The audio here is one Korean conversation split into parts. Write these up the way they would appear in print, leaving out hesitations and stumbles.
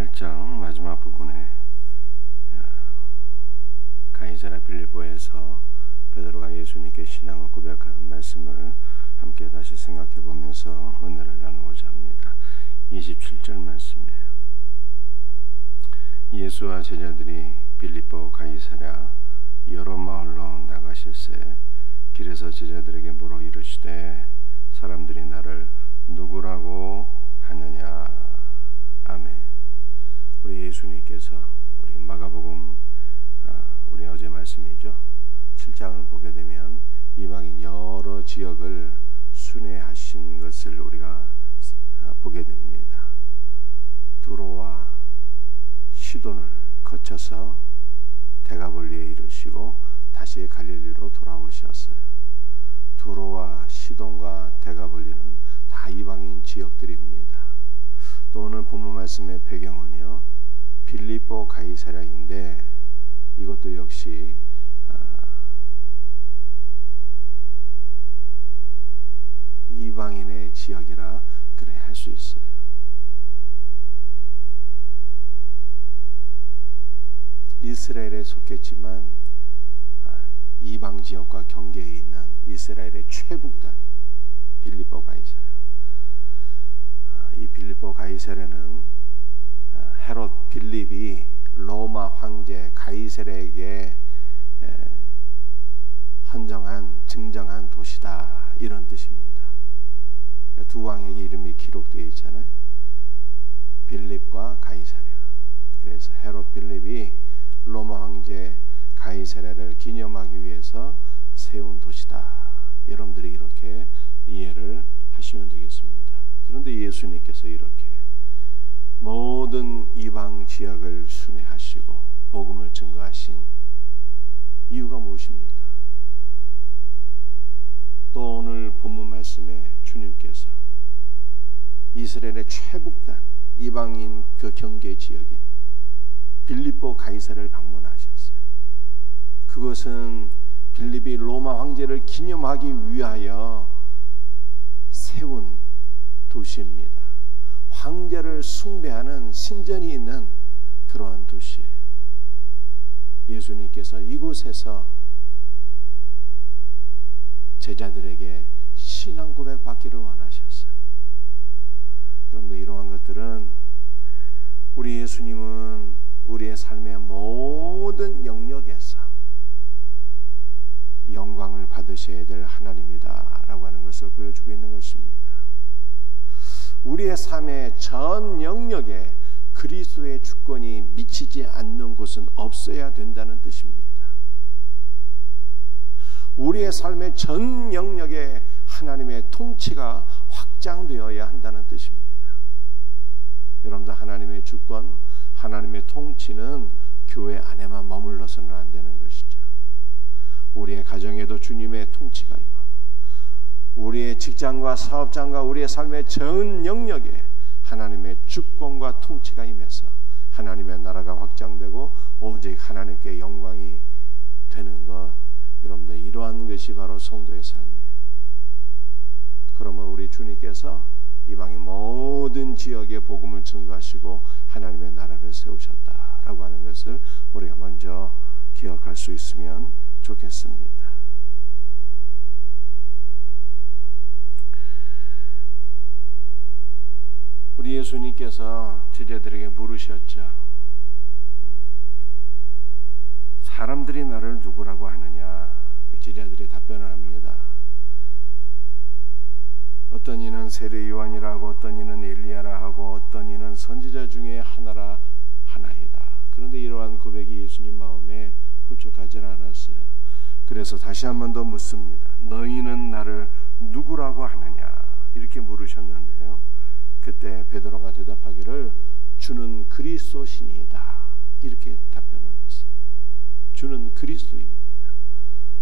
8장 마지막 부분에 가이사랴 빌립보에서 베드로가 예수님께 신앙을 고백한 말씀을 함께 다시 생각해 보면서 은혜를 나누고자 합니다. 27절 말씀이에요. 예수와 제자들이 빌립보 가이사랴 여러 마을로 나가실새 길에서 제자들에게 물어 이르시되 사람들이 나를 누구라고 하느냐. 아멘. 우리 예수님께서 우리 마가복음 우리 어제 말씀이죠. 7장을 보게 되면 이방인 여러 지역을 순회하신 것을 우리가 보게 됩니다. 두로와 시돈을 거쳐서 데가볼리에 이르시고 다시 갈릴리로 돌아오셨어요. 두로와 시돈과 데가볼리는 다 이방인 지역들입니다. 또 오늘 본문 말씀의 배경은요, 빌립보 가이사랴인데 이것도 역시 이방인의 지역이라 그래 할 수 있어요. 이스라엘에 속했지만 이방 지역과 경계에 있는 이스라엘의 최북단이 빌립보 가이사랴. 이 빌립보 가이사랴는 헤롯 빌립이 로마 황제 가이사랴에게 헌정한 증정한 도시다, 이런 뜻입니다. 두 왕에게 이름이 기록되어 있잖아요. 빌립과 가이사랴. 그래서 헤롯 빌립이 로마 황제 가이사랴를 기념하기 위해서 세운 도시다. 여러분들이 이렇게 이해를 하시면 되겠습니다. 그런데 예수님께서 이렇게 모든 이방 지역을 순회하시고 복음을 증거하신 이유가 무엇입니까? 또 오늘 본문 말씀에 주님께서 이스라엘의 최북단 이방인 그 경계 지역인 빌립보 가이사랴를 방문하셨어요. 그것은 빌립이 로마 황제를 기념하기 위하여 세운 도시입니다. 황제를 숭배하는 신전이 있는 그러한 도시예요. 예수님께서 이곳에서 제자들에게 신앙 고백 받기를 원하셨어요. 여러분들, 이러한 것들은 우리 예수님은 우리의 삶의 모든 영역에서 영광을 받으셔야 될 하나님이다 라고 하는 것을 보여주고 있는 것입니다. 우리의 삶의 전 영역에 그리스도의 주권이 미치지 않는 곳은 없어야 된다는 뜻입니다. 우리의 삶의 전 영역에 하나님의 통치가 확장되어야 한다는 뜻입니다. 여러분들, 하나님의 주권, 하나님의 통치는 교회 안에만 머물러서는 안 되는 것이죠. 우리의 가정에도 주님의 통치가 임하고 우리의 직장과 사업장과 우리의 삶의 전 영역에 하나님의 주권과 통치가 임해서 하나님의 나라가 확장되고 오직 하나님께 영광이 되는 것, 여러분들, 이러한 것이 바로 성도의 삶이에요. 그러면 우리 주님께서 이방의 모든 지역에 복음을 증거하시고 하나님의 나라를 세우셨다라고 하는 것을 우리가 먼저 기억할 수 있으면 좋겠습니다. 우리 예수님께서 제자들에게 물으셨죠. 사람들이 나를 누구라고 하느냐. 제자들이 답변을 합니다. 어떤 이는 세례 요한이라고, 어떤 이는 엘리야라 하고, 어떤 이는 선지자 중에 하나이다. 그런데 이러한 고백이 예수님 마음에 흡족하지 않았어요. 그래서 다시 한 번 더 묻습니다. 너희는 나를 누구라고 하느냐. 이렇게 물으셨는데요. 그때 베드로가 대답하기를 주는 그리스도시니이다. 이렇게 답변을 했어요. 주는 그리스도입니다.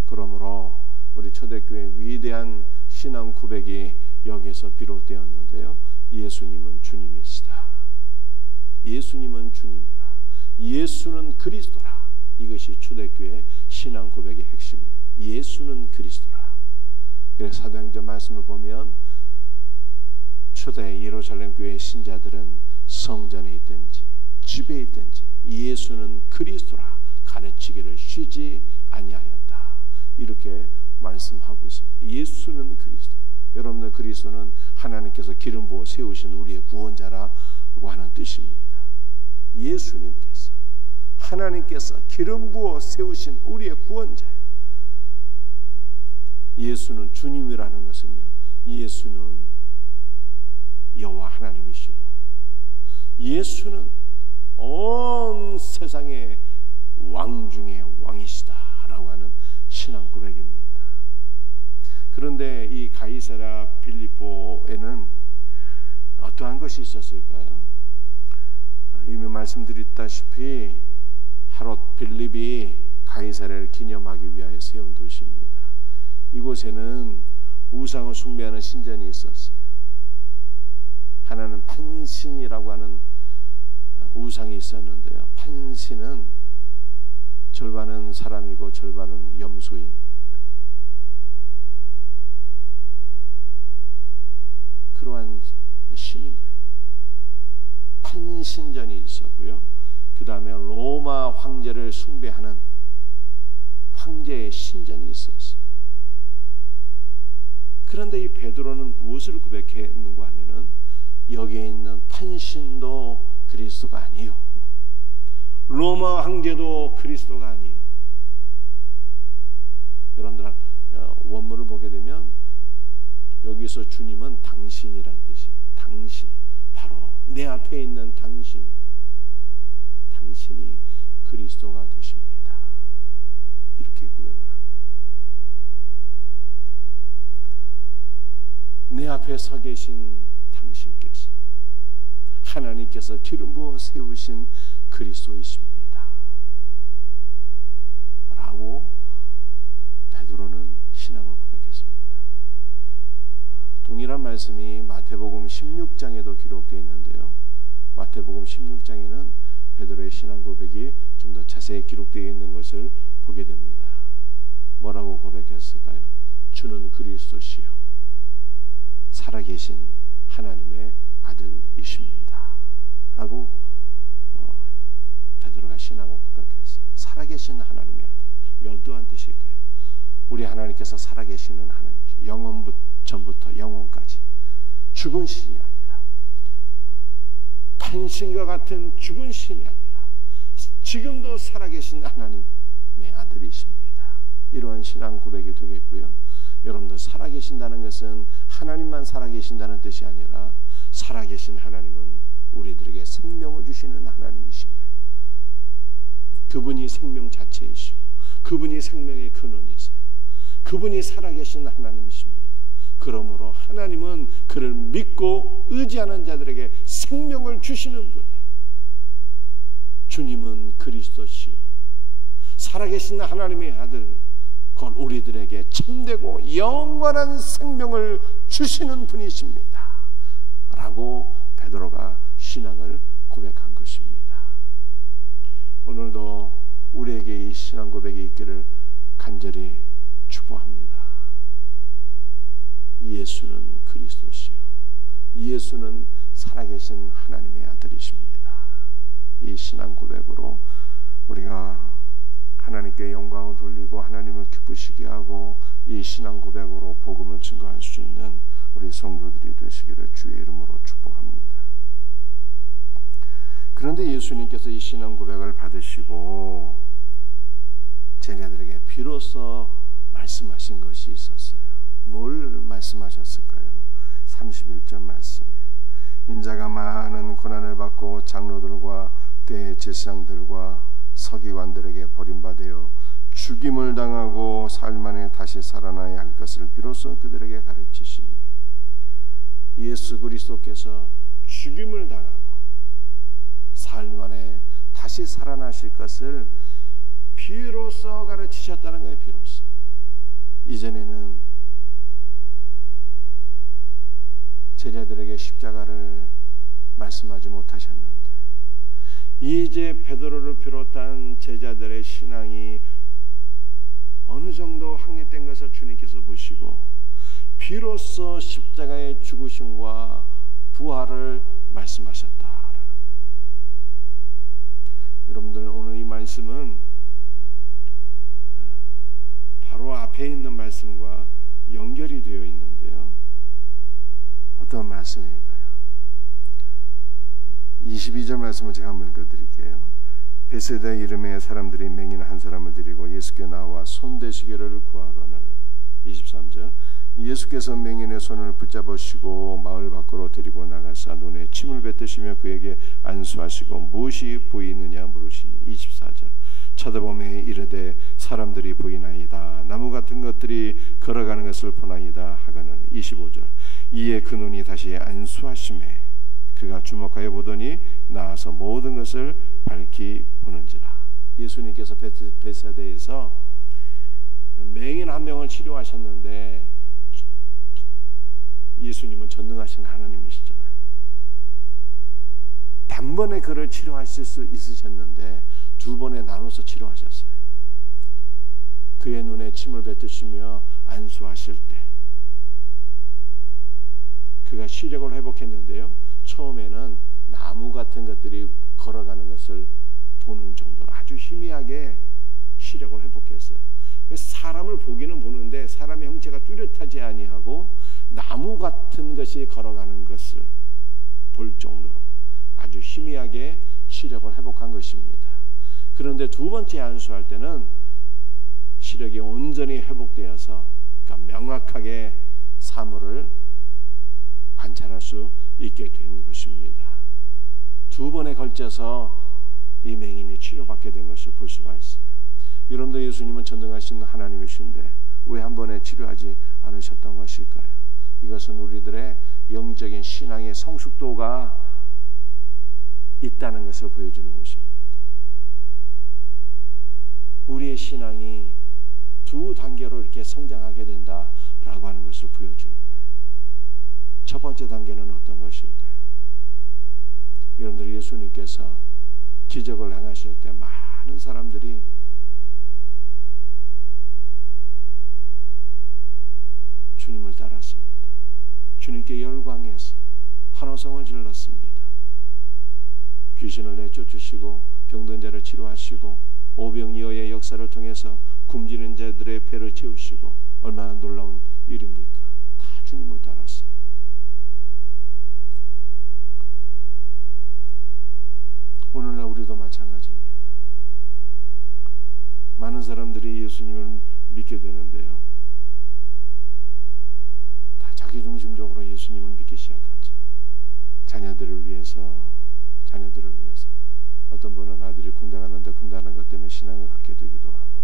그러므로 우리 초대교회의 위대한 신앙 고백이 여기에서 비롯되었는데요. 예수님은 주님이시다. 예수님은 주님이라. 예수는 그리스도라. 이것이 초대교회의 신앙 고백의 핵심이에요. 예수는 그리스도라. 그래서 사도행전 말씀을 보면 초대 예루살렘 교회의 신자들은 성전에 있든지 집에 있든지 예수는 그리스도라 가르치기를 쉬지 아니하였다. 이렇게 말씀하고 있습니다. 예수는 그리스도. 여러분들, 그리스도는 하나님께서 기름 부어 세우신 우리의 구원자라고 하는 뜻입니다. 예수님께서, 하나님께서 기름 부어 세우신 우리의 구원자예요. 예수는 주님이라는 것은요, 예수는 여호와 하나님이시고 예수는 온 세상의 왕 중의 왕이시다라고 하는 신앙 고백입니다. 그런데 이 가이사랴 빌립보에는 어떠한 것이 있었을까요? 이미 말씀드렸다시피 헤롯 빌립이 가이사랴를 기념하기 위하여 세운 도시입니다. 이곳에는 우상을 숭배하는 신전이 있었어요. 하나는 판신이라고 하는 우상이 있었는데요. 판신은 절반은 사람이고 절반은 염소인 그러한 신인 거예요. 판신전이 있었고요. 그 다음에 로마 황제를 숭배하는 황제의 신전이 있었어요. 그런데 이 베드로는 무엇을 고백했는가 하면은 여기에 있는 판신도 그리스도가 아니요, 로마 황제도 그리스도가 아니요. 여러분들 원문을 보게 되면 여기서 주님은 당신이란 뜻이에요. 당신, 바로 내 앞에 있는 당신, 당신이 그리스도가 되십니다. 이렇게 고백을 합니다. 내 앞에 서 계신 당신께서, 하나님께서 기름 부어 세우신 그리스도이십니다 라고 베드로는 신앙을 고백했습니다. 동일한 말씀이 마태복음 16장에도 기록되어 있는데요, 마태복음 16장에는 베드로의 신앙 고백이 좀 더 자세히 기록되어 있는 것을 보게 됩니다. 뭐라고 고백했을까요? 주는 그리스도시요 살아계신 하나님의 아들이십니다 라고 베드로가 신앙을 고백했어요. 살아계신 하나님의 아들, 어떠한 뜻일까요? 우리 하나님께서 살아계시는 하나님이시죠. 영원 전부터 영원까지 죽은 신이 아니라, 판신과 같은 죽은 신이 아니라 지금도 살아계신 하나님의 아들이십니다. 이러한 신앙 고백이 되겠고요. 여러분들, 살아계신다는 것은 하나님만 살아계신다는 뜻이 아니라 살아계신 하나님은 우리들에게 생명을 주시는 하나님이신 거예요. 그분이 생명 자체이시고 그분이 생명의 근원이세요. 그분이 살아계신 하나님이십니다. 그러므로 하나님은 그를 믿고 의지하는 자들에게 생명을 주시는 분이에요. 주님은 그리스도시요 살아계신 하나님의 아들, 곧 우리들에게 참되고 영원한 생명을 주시는 분이십니다 라고 베드로가 신앙을 고백한 것입니다. 오늘도 우리에게 이 신앙 고백이 있기를 간절히 축복합니다. 예수는 그리스도시요 예수는 살아계신 하나님의 아들이십니다. 이 신앙 고백으로 우리가 하나님께 영광을 돌리고 하나님을 기쁘시게 하고 이 신앙 고백으로 복음을 증거할 수 있는 우리 성도들이 되시기를 주의 이름으로 축복합니다. 그런데 예수님께서 이 신앙 고백을 받으시고 제자들에게 비로소 말씀하신 것이 있었어요. 뭘 말씀하셨을까요? 31절 말씀이에요. 인자가 많은 고난을 받고 장로들과 대제사장들과 서기관들에게 버림받아 죽임을 당하고 사흘 만에 다시 살아나야 할 것을 비로소 그들에게 가르치시니, 예수 그리스도께서 죽임을 당하고 사흘 만에 다시 살아나실 것을 비로소 가르치셨다는 거예요. 비로소. 이전에는 제자들에게 십자가를 말씀하지 못하셨는데 이제 베드로를 비롯한 제자들의 신앙이 어느 정도 확립된 것을 주님께서 보시고 비로소 십자가의 죽으심과 부활을 말씀하셨다라는 거예요. 말씀은 바로 앞에 있는 말씀과 연결이 되어 있는데요. 어떤 말씀일까요? 22절 말씀을 제가 한번 읽어드릴게요. 베세다 이름의 사람들이 맹인 한 사람을 데리고 예수께 나와 손대시기를 구하거늘. 23절 예수께서 맹인의 손을 붙잡으시고 마을 밖으로 데리고 나가사 눈에 침을 뱉으시며 그에게 안수하시고 무엇이 보이느냐 물으시니. 24절 쳐다보매 이르되 사람들이 보이나이다. 나무 같은 것들이 걸어가는 것을 보나이다 하거늘. 25절 이에 그 눈이 다시 안수하심에 그가 주목하여 보더니 나아서 모든 것을 밝히 보는지라. 예수님께서 베세다에서 맹인 한 명을 치료하셨는데 예수님은 전능하신 하나님이시잖아요. 단번에 그를 치료하실 수 있으셨는데 두 번에 나눠서 치료하셨어요. 그의 눈에 침을 뱉으시며 안수하실 때 그가 시력을 회복했는데요. 처음에는 나무 같은 것들이 걸어가는 것을 보는 정도로 아주 희미하게 시력을 회복했어요. 사람을 보기는 보는데 사람의 형체가 뚜렷하지 아니하고 나무 같은 것이 걸어가는 것을 볼 정도로 아주 희미하게 시력을 회복한 것입니다. 그런데 두 번째 안수할 때는 시력이 온전히 회복되어서 그러니까 명확하게 사물을 관찰할 수 있게 된 것입니다. 두 번에 걸쳐서 이 맹인이 치료받게 된 것을 볼 수가 있어요. 여러분들 예수님은 전능하신 하나님이신데 왜 한 번에 치료하지 않으셨던 것일까요? 이것은 우리들의 영적인 신앙의 성숙도가 있다는 것을 보여주는 것입니다. 우리의 신앙이 두 단계로 이렇게 성장하게 된다라고 하는 것을 보여주는 거예요. 첫 번째 단계는 어떤 것일까요? 여러분들 예수님께서 기적을 행하실 때 많은 사람들이 주님을 따랐습니다. 주님께 열광했어요. 환호성을 질렀습니다. 귀신을 내쫓으시고 병든 자를 치료하시고 오병이어의 역사를 통해서 굶주린 자들의 배를 채우시고 얼마나 놀라운 일입니까? 다 주님을 따랐어요. 오늘날 우리도 마찬가지입니다. 많은 사람들이 예수님을 믿게 되는데요. 다 자기중심적으로 예수님을 믿기 시작하죠. 자녀들을 위해서 어떤 분은 아들이 군대 가는데 군대 가는 것 때문에 신앙을 갖게 되기도 하고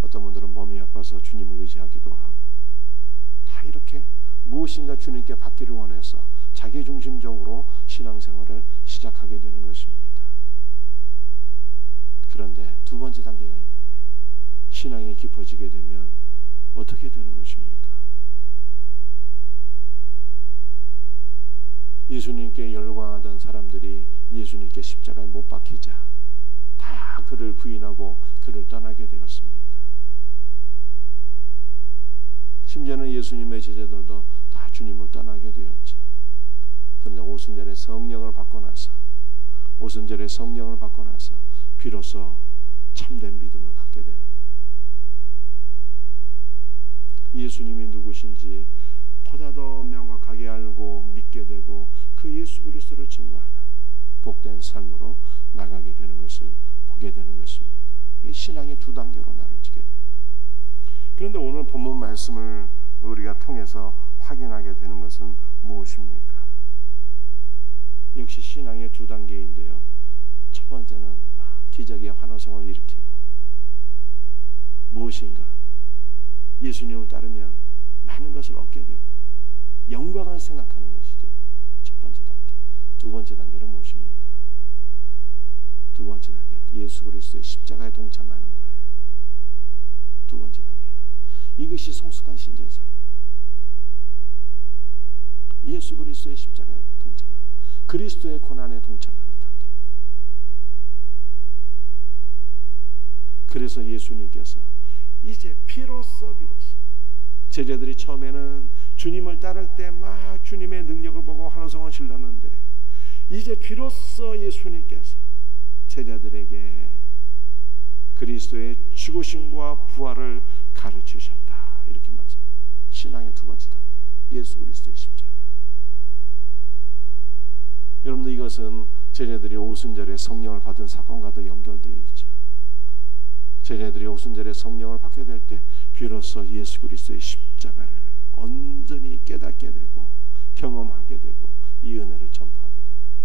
어떤 분들은 몸이 아파서 주님을 의지하기도 하고 다 이렇게 무엇인가 주님께 받기를 원해서 자기중심적으로 신앙생활을 시작하게 되는 것입니다. 그런데 두 번째 단계가 있는데 신앙이 깊어지게 되면 어떻게 되는 것입니까? 예수님께 열광하던 사람들이 예수님께 십자가에 못 박히자 다 그를 부인하고 그를 떠나게 되었습니다. 심지어는 예수님의 제자들도 다 주님을 떠나게 되었죠. 그런데 오순절에 성령을 받고 나서 비로소 참된 믿음을 갖게 되는 거예요. 예수님이 누구신지 보다 더 명확하게 알고 믿게 되고 그 예수 그리스도를 증거하는 복된 삶으로 나가게 되는 것을 보게 되는 것입니다. 이 신앙의 두 단계로 나눠지게 돼요. 그런데 오늘 본문 말씀을 우리가 통해서 확인하게 되는 것은 무엇입니까? 역시 신앙의 두 단계인데요. 첫 번째는 기적의 환호성을 일으키고 무엇인가 예수님을 따르면 많은 것을 얻게 되고 영광을 생각하는 것이죠. 첫 번째 단계. 두 번째 단계는 무엇입니까? 두 번째 단계는 예수 그리스도의 십자가에 동참하는 거예요. 두 번째 단계는 이것이 성숙한 신자의 삶이에요. 예수 그리스도의 십자가에 동참하는, 그리스도의 고난에 동참하는 단계. 그래서 예수님께서 이제 비로소 제자들이 처음에는 주님을 따를 때 막 주님의 능력을 보고 환호성을 질렀는데 이제 비로소 예수님께서 제자들에게 그리스도의 죽으심과 부활을 가르치셨다. 이렇게 말씀. 신앙의 두 번째 단계, 예수 그리스도의 십자가. 여러분들, 이것은 제자들이 오순절에 성령을 받은 사건과도 연결되어 있죠. 제자들이 오순절에 성령을 받게 될 때 비로소 예수 그리스도의 십자가를 온전히 깨닫게 되고 경험하게 되고 이 은혜를 전파하게 되는 거죠.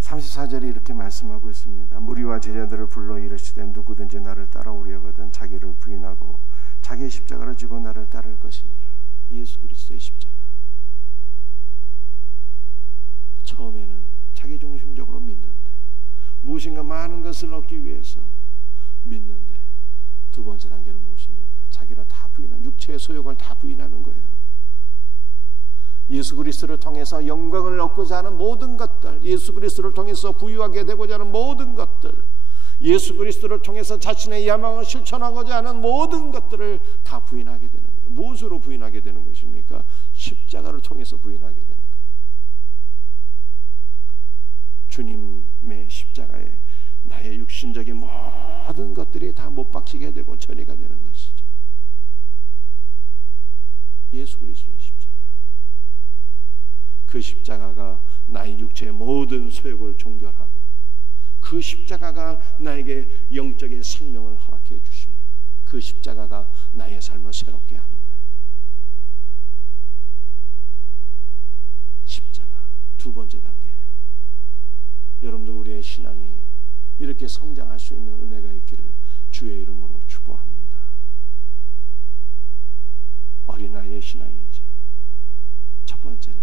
34절에 이렇게 말씀하고 있습니다. 무리와 제자들을 불러 이르시되 누구든지 나를 따라오려거든 자기를 부인하고 자기의 십자가를 지고 나를 따를 것이니라. 예수 그리스도의 십자가. 처음에는 자기중심적으로 믿는데, 무엇인가 많은 것을 얻기 위해서 믿는데, 두 번째 단계는 무엇입니까? 자기를 다 부인하는, 육체의 소욕을 다 부인하는 거예요. 예수 그리스도를 통해서 영광을 얻고자 하는 모든 것들, 예수 그리스도를 통해서 부유하게 되고자 하는 모든 것들, 예수 그리스도를 통해서 자신의 야망을 실천하고자 하는 모든 것들을 다 부인하게 되는 거예요. 무엇으로 부인하게 되는 것입니까? 십자가를 통해서 부인하게 되는 거예요. 주님의 십자가에 나의 육신적인 모든 것들이 다 못 박히게 되고 처리가 되는 것이죠. 예수 그리스도의 십자가. 그 십자가가 나의 육체의 모든 소욕을 종결하고, 그 십자가가 나에게 영적인 생명을 허락해 주시며, 그 십자가가 나의 삶을 새롭게 하는 거예요. 십자가 두 번째 단계예요. 여러분들, 우리의 신앙이 이렇게 성장할 수 있는 은혜가 있기를 주의 이름으로 축복합니다. 어린아이의 신앙이죠. 첫 번째는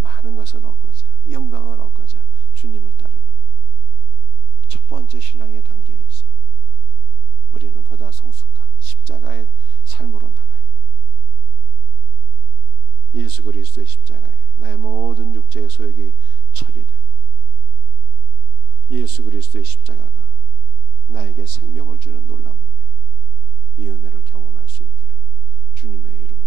많은 것을 얻고자, 영광을 얻고자 주님을 따르는 것. 첫 번째 신앙의 단계에서 우리는 보다 성숙한 십자가의 삶으로 나가야 돼. 예수 그리스도의 십자가에 나의 모든 육체의 소욕이 처리되고, 예수 그리스도의 십자가가 나에게 생명을 주는 놀라운 은혜, 이 은혜를 경험할 수 있기를 주님의 이름으로